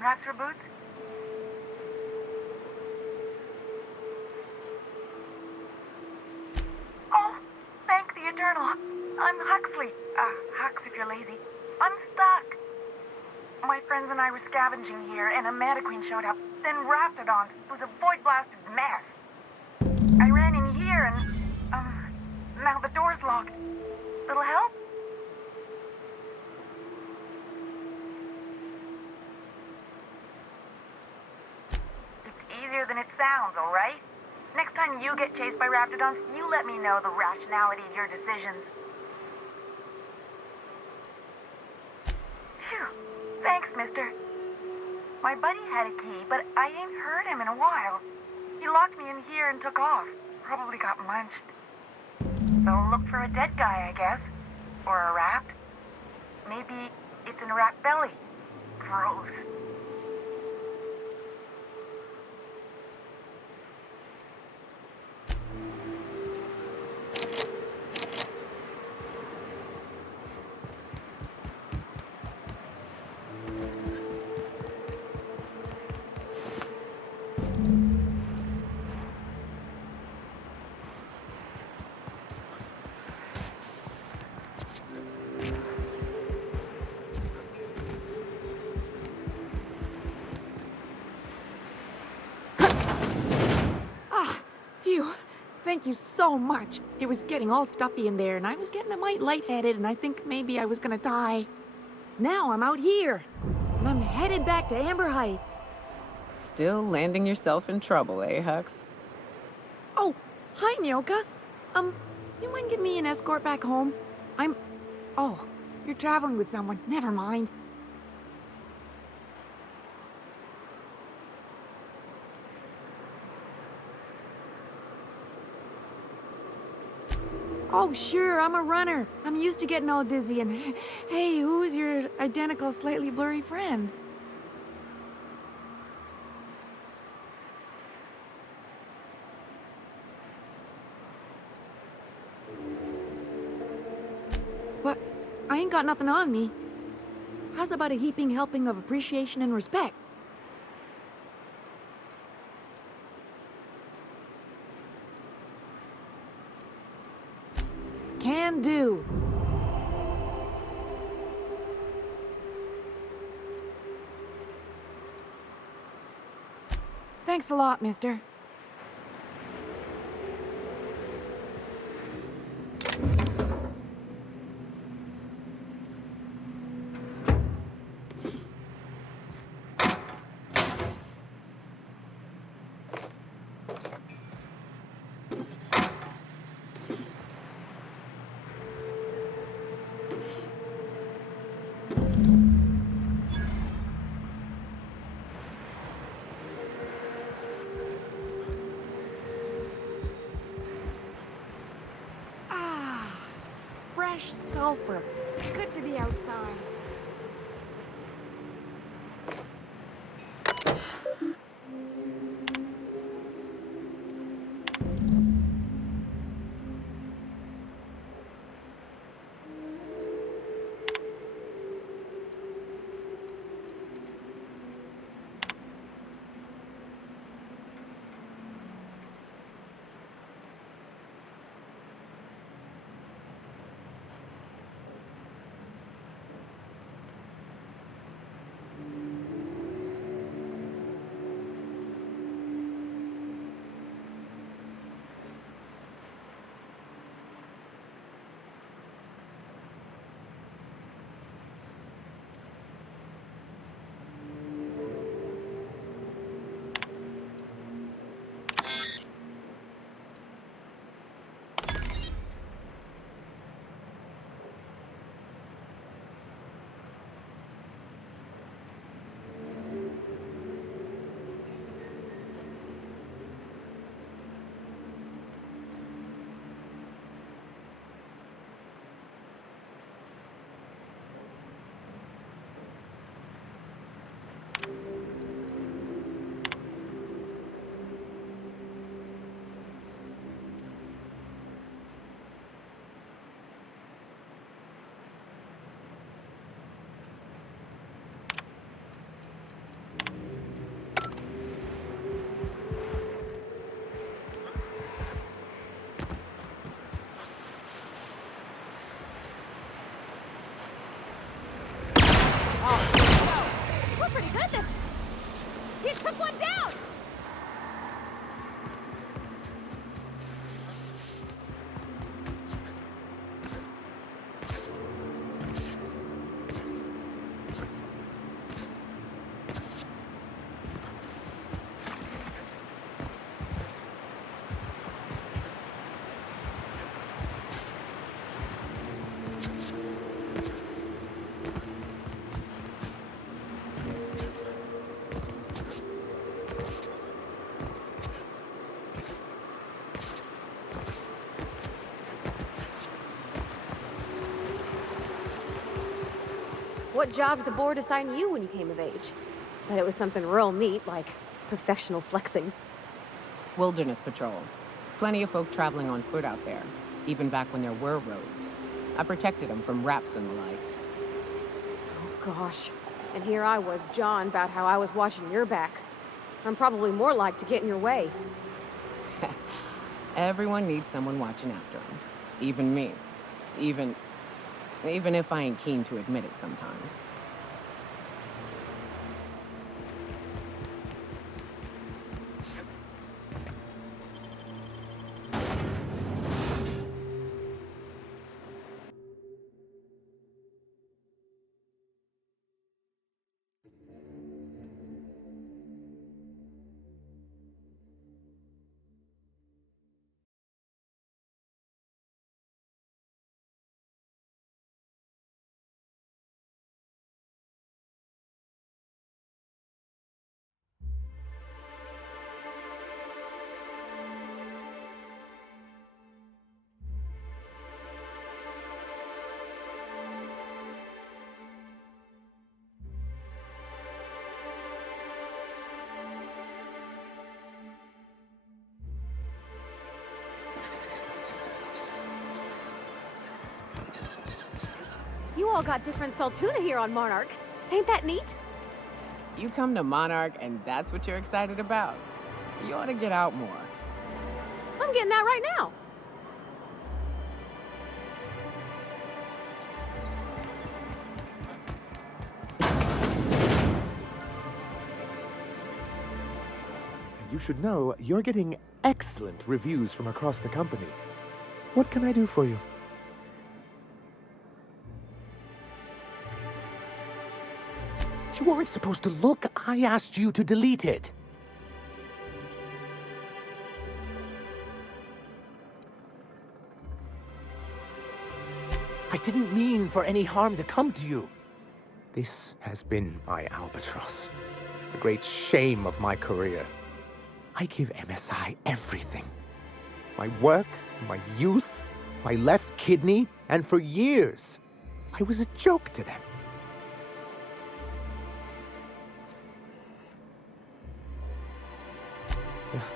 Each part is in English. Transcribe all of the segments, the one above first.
Raptor boots? Oh, thank the Eternal. I'm Huxley. Hux if you're lazy. I'm stuck. My friends and I were scavenging here, and a Mantiqueen showed up. Then Raptidons. It was a void-blasted mess. I ran in here and, now the door's locked. Little help? It's easier than it sounds, all right? Next time you get chased by Raptidons, you let me know the rationality of your decisions. Phew. Thanks, mister. My buddy had a key, but I ain't heard him in a while. He locked me in here and took off. Probably got munched. So look for a dead guy, I guess. Or a rat. Maybe it's in a rat belly. Gross. Phew. Thank you so much. It was getting all stuffy in there, and I was getting a mite lightheaded, and I think maybe I was gonna die. Now I'm out here, and I'm headed back to Amber Heights. Still landing yourself in trouble, eh, Hux? Oh, hi, Nyoka. You mind giving me an escort back home? Oh, you're traveling with someone. Never mind. Oh, sure, I'm a runner. I'm used to getting all dizzy and... Hey, who's your identical, slightly blurry friend? But I ain't got nothing on me. How's about a heaping helping of appreciation and respect? Can do. Thanks a lot, mister. Fresh sulfur. Good to be outside. What job did the board assign you when you came of age? Bet it was something real neat, like professional flexing. Wilderness patrol. Plenty of folk traveling on foot out there, even back when there were roads. I protected them from raps and the like. Oh gosh. And here I was jawing about how I was watching your back. I'm probably more like to get in your way. Everyone needs someone watching after them. Even me. Even if I ain't keen to admit it sometimes. You all got different Saltuna here on Monarch. Ain't that neat? You come to Monarch and that's what you're excited about? You ought to get out more. I'm getting out right now. You should know, you're getting excellent reviews from across the company. What can I do for you? You weren't supposed to look. I asked you to delete it. I didn't mean for any harm to come to you. This has been my albatross. The great shame of my career. I give MSI everything. My work, my youth, my left kidney, and for years, I was a joke to them.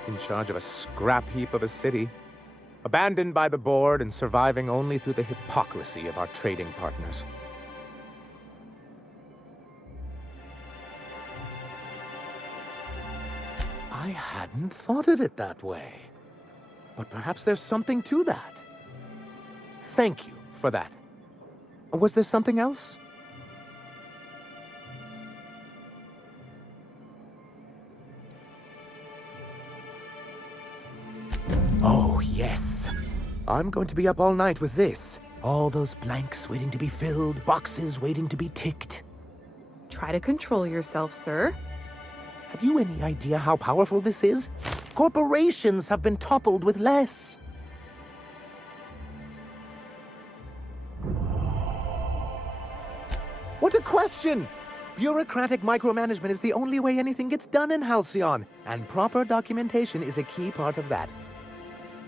In charge of a scrap heap of a city, abandoned by the board and surviving only through the hypocrisy of our trading partners. I hadn't thought of it that way. But perhaps there's something to that. Thank you for that. Was there something else? Oh, yes. I'm going to be up all night with this. All those blanks waiting to be filled, boxes waiting to be ticked. Try to control yourself, sir. Have you any idea how powerful this is? Corporations have been toppled with less. What a question! Bureaucratic micromanagement is the only way anything gets done in Halcyon, and proper documentation is a key part of that.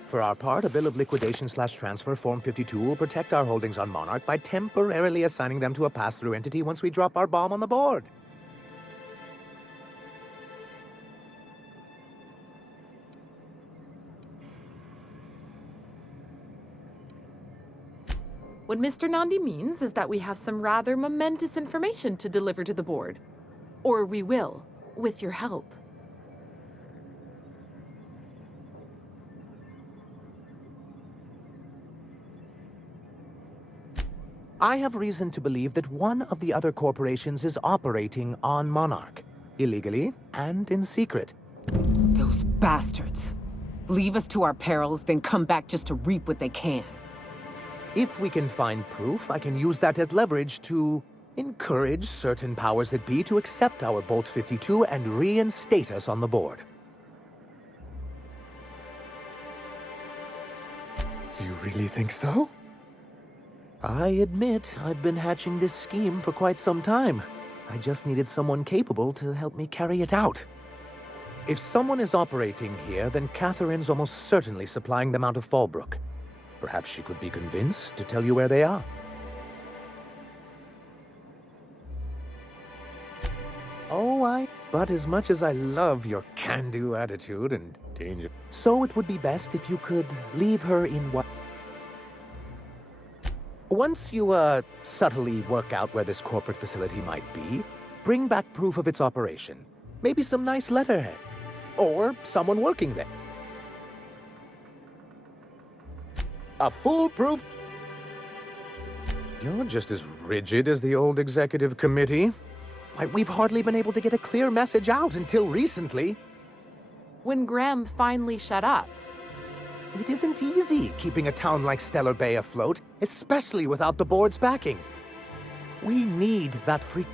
For our part, a bill of liquidation/transfer Form 52 will protect our holdings on Monarch by temporarily assigning them to a pass-through entity once we drop our bomb on the board. What Mr. Nandi means is that we have some rather momentous information to deliver to the board. Or we will, with your help. I have reason to believe that one of the other corporations is operating on Monarch, illegally and in secret. Those bastards. Leave us to our perils, then come back just to reap what they can. If we can find proof, I can use that as leverage to encourage certain powers that be to accept our Bolt 52 and reinstate us on the board. You really think so? I admit I've been hatching this scheme for quite some time. I just needed someone capable to help me carry it out. If someone is operating here, then Catherine's almost certainly supplying them out of Fallbrook. Perhaps she could be convinced to tell you where they are. But as much as I love your can-do attitude and danger, so it would be best if you could leave her in what. Once you, subtly work out where this corporate facility might be, bring back proof of its operation. Maybe some nice letterhead. Or someone working there. A foolproof. You're just as rigid as the old executive committee. Why, we've hardly been able to get a clear message out until recently. When Graham finally shut up. It isn't easy keeping a town like Stellar Bay afloat, especially without the board's backing. We need that free.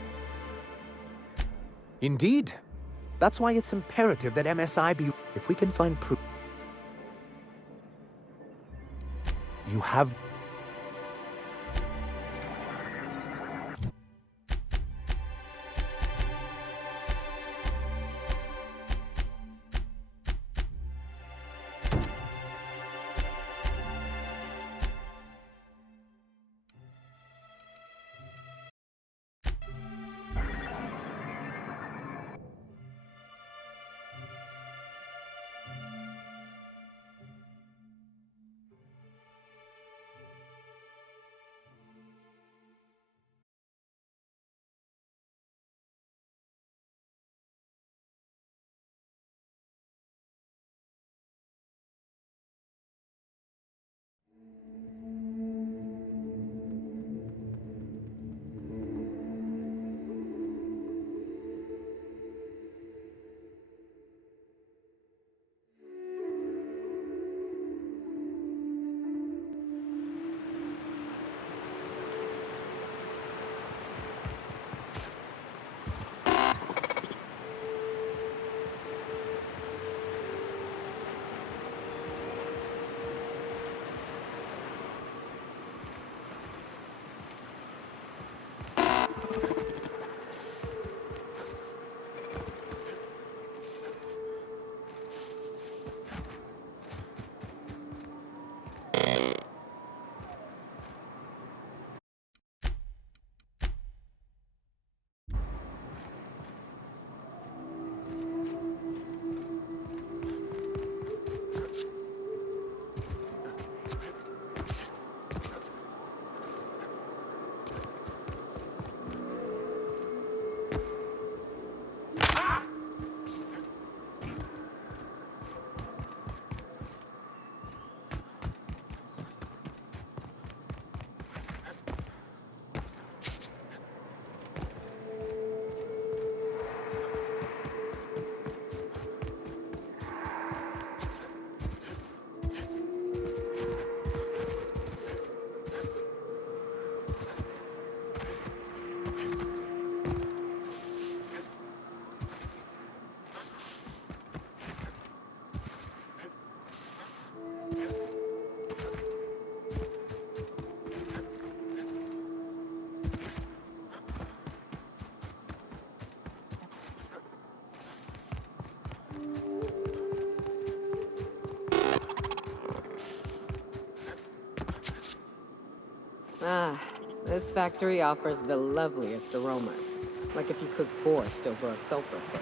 Indeed. That's why it's imperative that MSI be. If we can find proof. You have. Ah, this factory offers the loveliest aromas. Like if you cook borscht over a sulfur pit.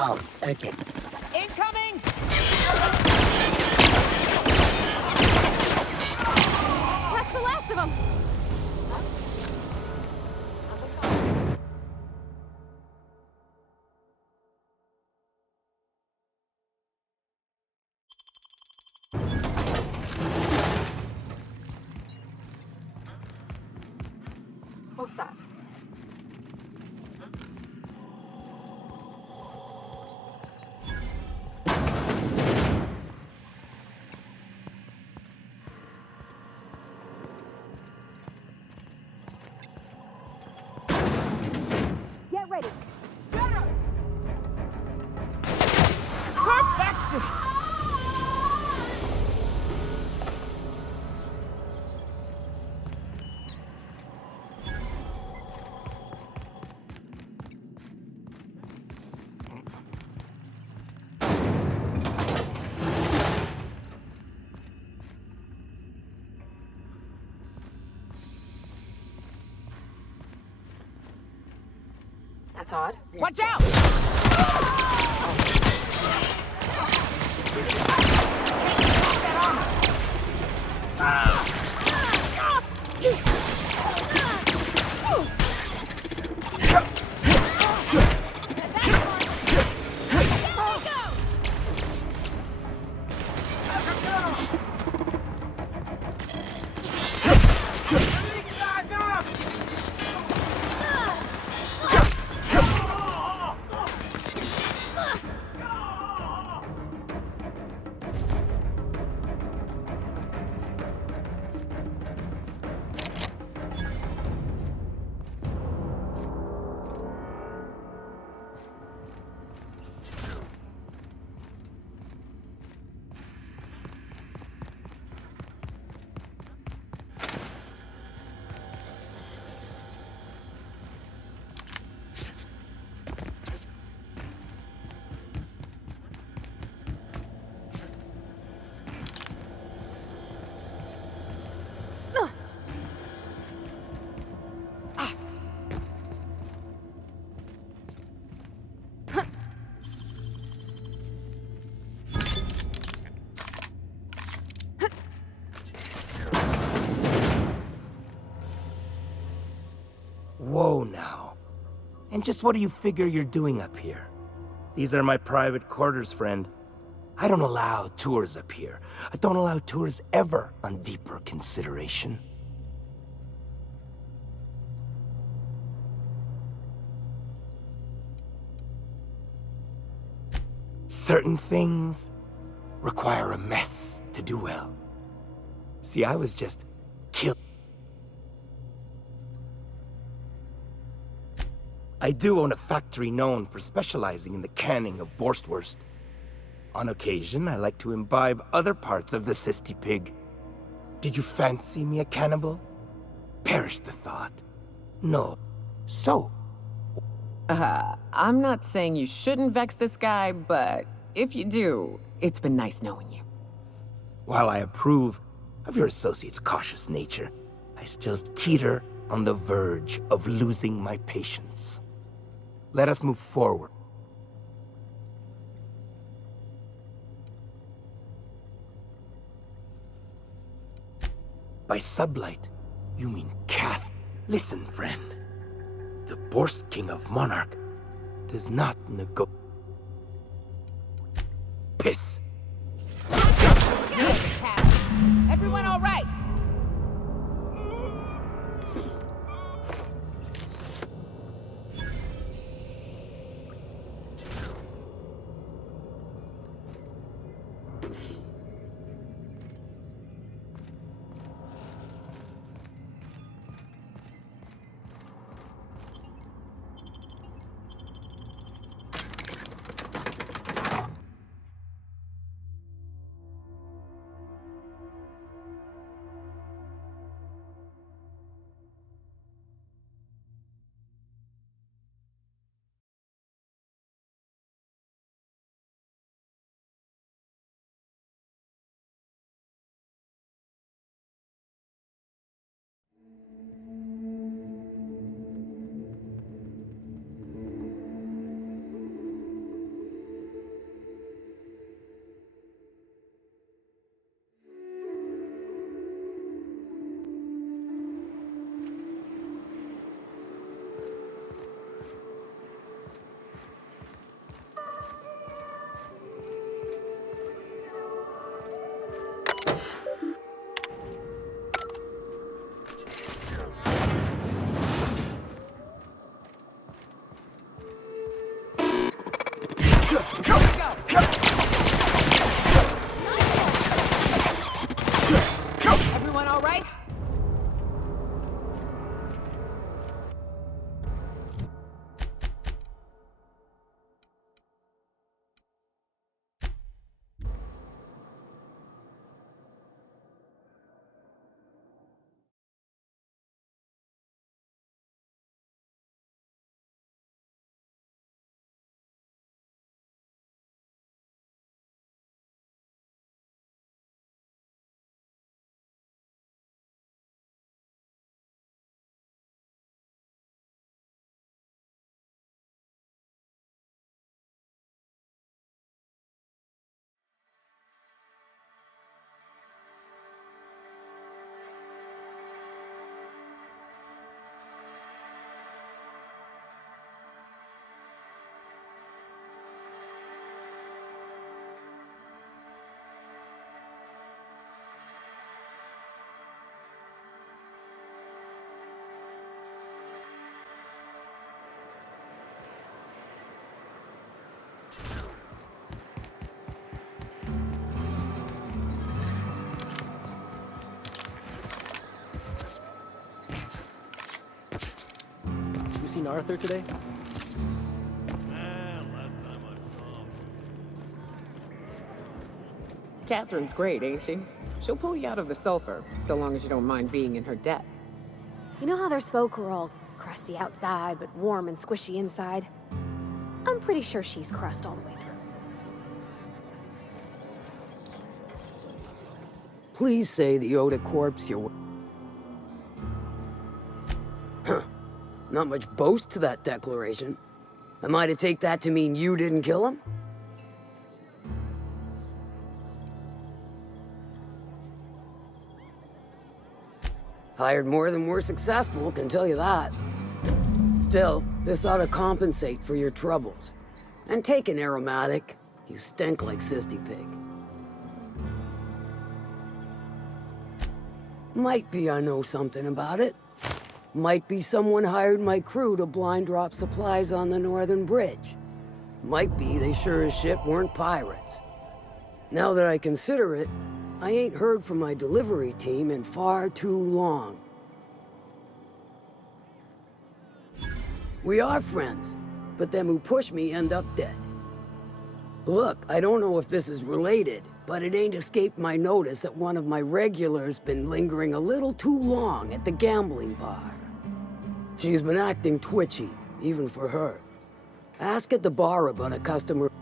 All searching. Incoming! That's the last of them! What's that? Get ready. Perfection! That's odd. Watch out! Whoa now. And just what do you figure you're doing up here? These are my private quarters, friend. I don't allow tours up here. I don't allow tours ever on deeper consideration. Certain things require a mess to do well. See, I was just killed. I do own a factory known for specializing in the canning of Borstwurst. On occasion, I like to imbibe other parts of the Sisty Pig. Did you fancy me a cannibal? Perish the thought. No. So, I'm not saying you shouldn't vex this guy, but if you do, it's been nice knowing you. while I approve of your associate's cautious nature, I still teeter on the verge of losing my patience. Let us move forward. By sublight, you mean Cath. Listen, friend. The Borst King of Monarch does not negotiate. Piss. Everyone all right? Everyone all right? You seen Arthur today? Catherine's great, ain't she? She'll pull you out of the sulfur, so long as you don't mind being in her debt. You know how there's folk who are all crusty outside, but warm and squishy inside? I'm pretty sure she's crust all the way through. Please say the Yoda corpse you're... Huh. Not much boast to that declaration. Am I to take that to mean you didn't kill him? Hired more than we're successful, can tell you that. Still, this ought to compensate for your troubles. And take an aromatic. You stink like Sisty Pig. Might be I know something about it. Might be someone hired my crew to blind drop supplies on the Northern Bridge. Might be they sure as shit weren't pirates. Now that I consider it, I ain't heard from my delivery team in far too long. We are friends, but them who push me end up dead. Look, I don't know if this is related, but it ain't escaped my notice that one of my regulars been lingering a little too long at the gambling bar. She's been acting twitchy, even for her. Ask at the bar about a customer